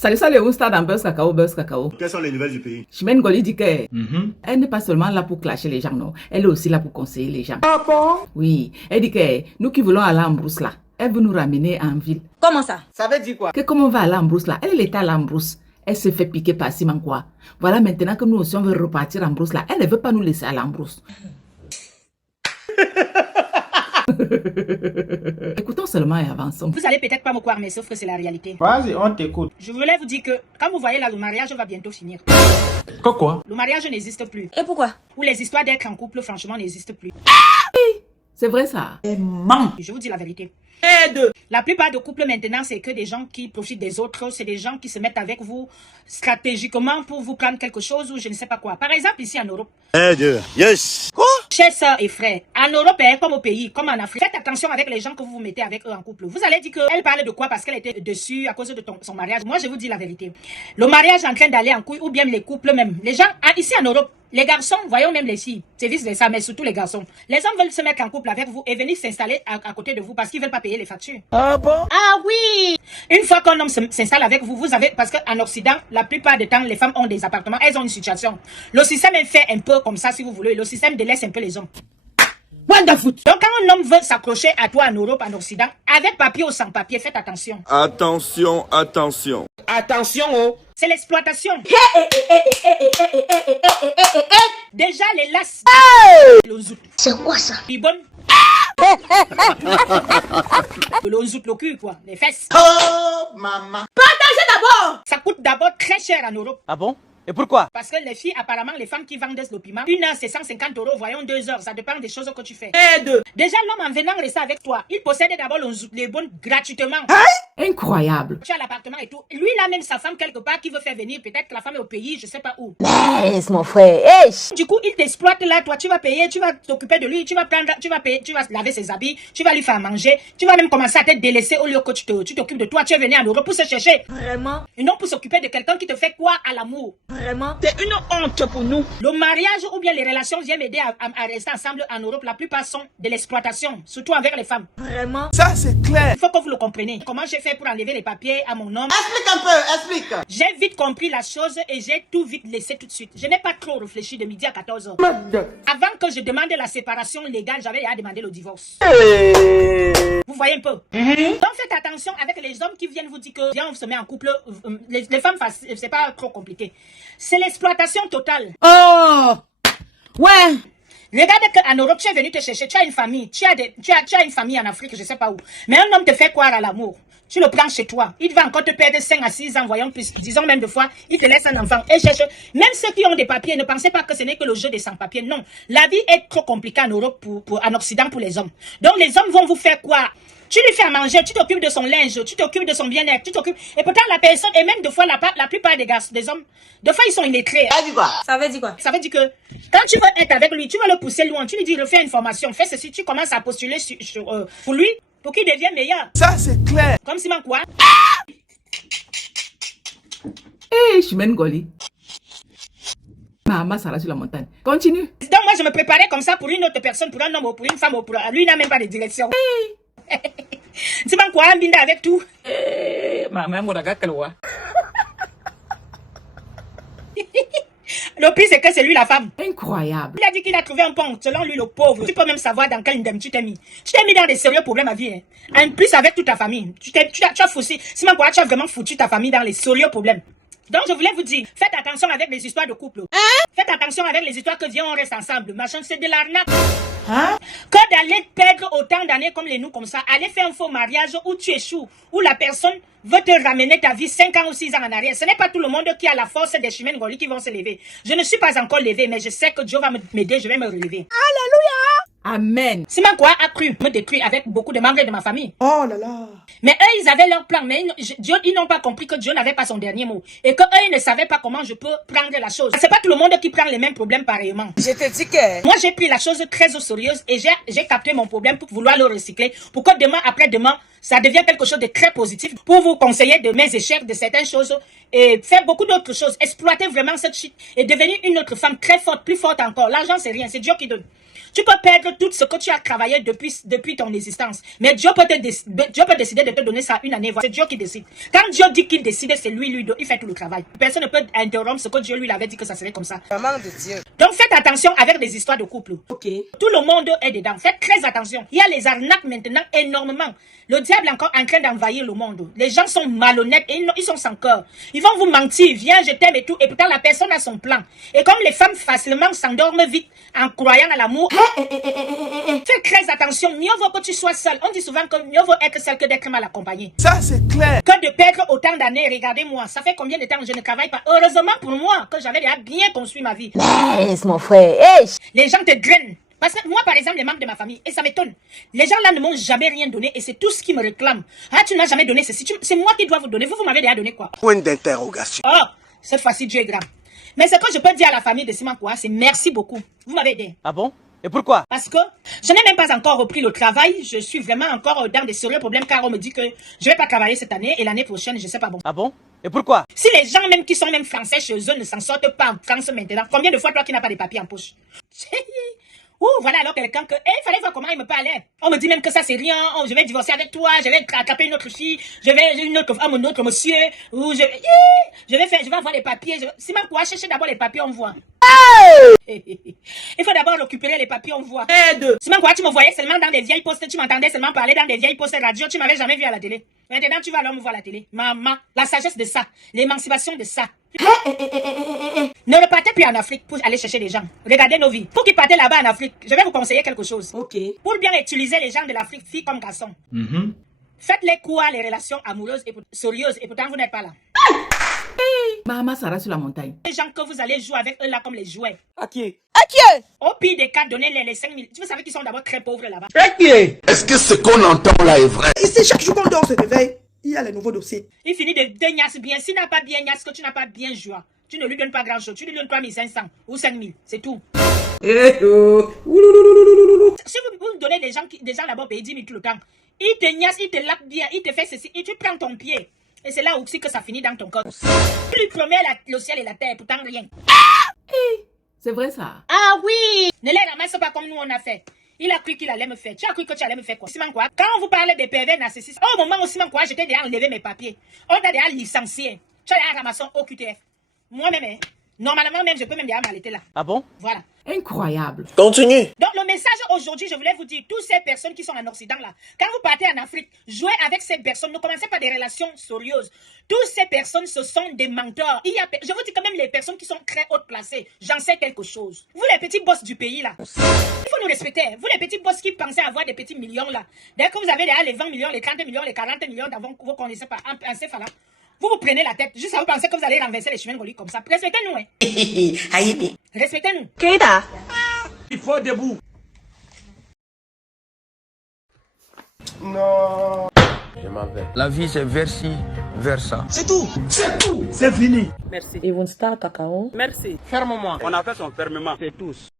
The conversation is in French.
Salut, salut, où stade en Buzz Cacao, Buzz Cacao. Quelles sont les nouvelles du pays? Chimène Goli dit qu'elle elle n'est pas seulement là pour clasher les gens, non. Elle est aussi là pour conseiller les gens. Ah bon? Oui, elle dit que nous qui voulons aller en brousse là, elle veut nous ramener en ville. Comment ça? Ça veut dire quoi? Que comme on va aller en brousse là, elle est l'état là en brousse. Elle se fait piquer par Simon quoi. Voilà maintenant que nous aussi on veut repartir en brousse là. Elle ne veut pas nous laisser aller en brousse. Écoutons seulement et avançons. Vous allez peut-être pas me croire, mais sauf que c'est la réalité. Vas-y, on t'écoute. Je voulais vous dire que, quand vous voyez là, le mariage va bientôt finir. Quoi? Le mariage n'existe plus. Et pourquoi? Ou les histoires d'être en couple, franchement, n'existent plus. C'est vrai ça. Je vous dis la vérité. Aide! La plupart de couples maintenant, c'est que des gens qui profitent des autres. C'est des gens qui se mettent avec vous stratégiquement pour vous prendre quelque chose ou je ne sais pas quoi. Par exemple, ici en Europe. Yes. Chers sœurs et frères, en Europe, comme au pays, comme en Afrique, faites attention avec les gens que vous vous mettez avec eux en couple. Vous allez dire qu'elle parle de quoi parce qu'elle était dessus à cause de son mariage. Moi, je vous dis la vérité. Le mariage est en train d'aller en couille ou bien les couples même. Les gens, ici en Europe, les garçons, voyons même les filles, c'est vice-versa, mais surtout les garçons. Les hommes veulent se mettre en couple avec vous et venir s'installer à côté de vous parce qu'ils veulent pas payer les factures. Ah bon? Ah oui! Une fois qu'un homme s'installe avec vous, vous avez, parce qu'en Occident, la plupart du temps, les femmes ont des appartements, elles ont une situation. Le système est fait un peu comme ça, si vous voulez. Le système délaisse un peu les hommes. Wonderful! Donc, quand un homme veut s'accrocher à toi en Europe, en Occident, avec papier ou sans papier, faites attention. Attention, attention. Attention, oh! C'est l'exploitation. Déjà, les lasses. C'est quoi ça? Les bonnes. Le zout, le cul, quoi. Les fesses. Oh, maman! Partagez d'abord! Ça coûte d'abord très cher en Europe. Ah bon? Et pourquoi? Parce que les filles, apparemment, les femmes qui vendent le piment, une heure c'est 150 €, voyons 2 heures, ça dépend des choses que tu fais. Aide! Déjà, l'homme en venant rester avec toi, il possède d'abord les bonnes gratuitement. Incroyable. Tu as l'appartement et tout. Lui, il a même sa femme quelque part qui veut faire venir. Peut-être que la femme est au pays, je sais pas où. Laisse mon frère, hey! Du coup, il t'exploite là, toi, tu vas payer, tu vas t'occuper de lui, tu vas prendre, tu vas payer, tu vas laver ses habits, tu vas lui faire manger, tu vas même commencer à te délaisser au lieu que tu t'occupes de toi. Tu es venu en Europe pour se chercher. Vraiment? Et non pour s'occuper de quelqu'un qui te fait quoi à l'amour. Vraiment? C'est une honte pour nous. Le mariage ou bien les relations viennent m'aider à rester ensemble en Europe. La plupart sont de l'exploitation, surtout envers les femmes. Vraiment? Ça, c'est clair. Il faut que vous le compreniez. Comment j'ai fait pour enlever les papiers à mon homme? Explique un peu, explique. J'ai vite compris la chose et j'ai tout vite laissé tout de suite. Je n'ai pas trop réfléchi de midi à 14 h. Avant que je demande la séparation légale, j'avais déjà demandé le divorce. Vous voyez un peu? Donc faites attention avec les hommes qui viennent vous dire que viens on se met en couple. Les femmes, c'est pas trop compliqué. C'est l'exploitation totale. Oh! Ouais! Regarde qu'en Europe, tu es venu te chercher, tu as une famille, tu as une famille en Afrique, je sais pas où. Mais un homme te fait croire à l'amour. Tu le prends chez toi. Il va encore te perdre 5 à 6 ans, voyons plus. Disons même de fois, il te laisse un enfant et cherche. Même ceux qui ont des papiers, ne pensez pas que ce n'est que le jeu des sans-papiers. Non. La vie est trop compliquée en Europe, en Occident pour les hommes. Donc les hommes vont vous faire quoi? Tu lui fais à manger, tu t'occupes de son linge, tu t'occupes de son bien-être, tu t'occupes. Et pourtant, la personne, et même de fois, la plupart des hommes, de fois, ils sont illettrés. Ça veut dire quoi? Ça veut dire quoi? Ça veut dire que quand tu veux être avec lui, tu vas le pousser loin. Tu lui dis, refais une formation, fais ceci, tu commences à postuler pour lui, pour qu'il devienne meilleur. Ça, c'est clair. Comme Simon quoi? Hé, Chimène Goli. Maman Sarah sur la montagne. Continue. Donc moi, je me préparais comme ça pour une autre personne, pour un homme ou pour une femme ou pour... Lui, il n'a même pas de direction. Simon quoi, Mbinda avec tout. Maman, moi, d'accord. Le pire, c'est que c'est lui la femme. Incroyable. Il a dit qu'il a trouvé un pont. Selon lui, le pauvre. Tu peux même savoir dans quel indemnité tu t'es mis. Tu t'es mis dans des sérieux problèmes à vie. Hein. En plus, avec toute ta famille. Tu as foutu. Simon quoi, tu as vraiment foutu ta famille dans les sérieux problèmes. Donc, je voulais vous dire, faites attention avec les histoires de couple. Faites attention avec les histoires que viens, on reste ensemble. Machin, c'est de l'arnaque. Que d'aller perdre autant d'années comme les nous, comme ça, aller faire un faux mariage où tu échoues, où la personne veut te ramener ta vie 5 ans ou 6 ans en arrière. Ce n'est pas tout le monde qui a la force des Chimène Goli qui vont se lever. Je ne suis pas encore levé, mais je sais que Dieu va m'aider, je vais me relever. Amen. Simon quoi a cru me détruire avec beaucoup de membres de ma famille. Oh là là. Mais eux, ils avaient leur plan, mais ils n'ont pas compris que Dieu n'avait pas son dernier mot. Et que eux, ils ne savaient pas comment je peux prendre la chose. C'est pas tout le monde qui prend les mêmes problèmes pareillement. Je te dis que... Moi, j'ai pris la chose très au sérieux et j'ai capté mon problème pour vouloir le recycler. Pour que demain, après-demain, ça devienne quelque chose de très positif. Pour vous conseiller de mes échecs, de certaines choses et faire beaucoup d'autres choses. Exploiter vraiment cette shit et devenir une autre femme très forte, plus forte encore. L'argent, c'est rien, c'est Dieu qui donne. Tu peux perdre tout ce que tu as travaillé depuis ton existence. Mais Dieu peut décider de te donner ça une année. C'est Dieu qui décide. Quand Dieu dit qu'il décide, c'est lui, il fait tout le travail. Personne ne peut interrompre ce que Dieu lui avait dit que ça serait comme ça. Maman de Dieu. Donc faites attention avec les histoires de couple. Ok. Tout le monde est dedans. Faites très attention. Il y a les arnaques maintenant énormément. Le diable est encore en train d'envahir le monde. Les gens sont malhonnêtes et ils sont sans cœur. Ils vont vous mentir. Viens, je t'aime et tout. Et pourtant, la personne a son plan. Et comme les femmes facilement s'endorment vite en croyant à l'amour, fais très attention. Mieux vaut que tu sois seul. On dit souvent que mieux vaut être seul que d'être mal accompagné. Ça, c'est clair. Que de perdre autant d'années. Regardez-moi. Ça fait combien de temps que je ne travaille pas. Heureusement pour moi que j'avais déjà bien construit ma vie. Laisse mon frère. Hey. Les gens te drainent. Parce que moi, par exemple, les membres de ma famille, et ça m'étonne. Les gens là ne m'ont jamais rien donné et c'est tout ce qui me réclame. Ah, tu ne m'as jamais donné ceci. C'est moi qui dois vous donner. Vous m'avez déjà donné quoi? Point d'interrogation. Oh, cette fois-ci, Dieu est grand. Mais ce que je peux dire à la famille de Simankoa, c'est merci beaucoup. Vous m'avez aidé. Ah bon? Et pourquoi? Parce que je n'ai même pas encore repris le travail. Je suis vraiment encore dans des sérieux problèmes car on me dit que je vais pas travailler cette année et l'année prochaine, je sais pas bon. Ah bon? Et pourquoi? Si les gens même qui sont même français chez eux ne s'en sortent pas en France maintenant, combien de fois toi qui n'as pas de papiers en poche? Ouh, voilà alors quelqu'un que, il fallait voir comment il me parlait. On me dit même que ça c'est rien, oh, je vais divorcer avec toi, je vais attraper une autre fille, je vais une autre femme, un autre monsieur, ou je vais avoir les papiers. Si même quoi, chercher d'abord les papiers, on voit. Il faut d'abord récupérer les papiers, on voit. Si même quoi, tu me voyais seulement dans des vieilles postes, tu m'entendais seulement parler dans des vieilles postes radio, tu m'avais jamais vu à la télé. Maintenant, tu vas alors me voir à la télé. Maman, la sagesse de ça, l'émancipation de ça. Ne repartez plus en Afrique pour aller chercher des gens. Regardez nos vies. Pour qu'ils partent là-bas en Afrique, je vais vous conseiller quelque chose. Ok. Pour bien utiliser les gens de l'Afrique, filles comme garçons. Faites-les quoi les relations amoureuses et sérieuses et pourtant vous n'êtes pas là. Maman Sarah sur la montagne. Les gens que vous allez jouer avec eux là comme les jouets. Ok. Au pire des cas, donnez-les les 5 000. Tu veux savoir qu'ils sont d'abord très pauvres là-bas. Est-ce que ce qu'on entend là est vrai? Ici, chaque jour qu'on dort, se réveille, il y a les nouveaux dossiers. Il finit de niasses bien. S'il n'a pas bien niasse, que tu n'as pas bien joué, tu ne lui donnes pas grand-chose. Tu lui donnes 3 500 ou 5 000. C'est tout. Si vous donnez des gens là-bas payent 10 000 tout le temps, il te niasse, il te lappe bien, il te fait ceci, et tu prends ton pied. Et c'est là aussi que ça finit dans ton corps. Tu lui promets le ciel et la terre, pourtant rien. C'est vrai ça. Ah oui! Ne les ramasse pas comme nous on a fait. Il a cru qu'il allait me faire. Tu as cru que tu allais me faire quoi? Simon quoi? Quand on vous parlait des pervers narcissistes, au moment où Simon quoi, j'étais déjà enlevé mes papiers. On t'a déjà licencié. Tu as déjà ramassé au QTF. Moi-même, hein, normalement même, je peux même déjà m'arrêter là. Ah bon? Voilà. Incroyable. Continue. Donc le message aujourd'hui, je voulais vous dire, toutes ces personnes qui sont en Occident là, quand vous partez en Afrique, jouez avec ces personnes, ne commencez pas des relations sérieuses. Toutes ces personnes, ce sont des menteurs. Je vous dis quand même les personnes qui sont très hautes placées, j'en sais quelque chose. Vous les petits boss du pays là, il faut nous respecter. Vous les petits boss qui pensez avoir des petits millions là, dès que vous avez déjà les 20 millions, les 30 millions, les 40 millions dans vos connaissez pas, en céphale, vous vous prenez la tête, juste à vous penser que vous allez renverser les chemins de comme ça. Respectez-nous, hein. Respectez-nous. Keita. Il faut debout. La vie, c'est versi, versa. C'est tout. C'est tout. C'est fini. Merci. Et vous start cacao. Merci. Ferme-moi. On a fait son fermement. C'est tous.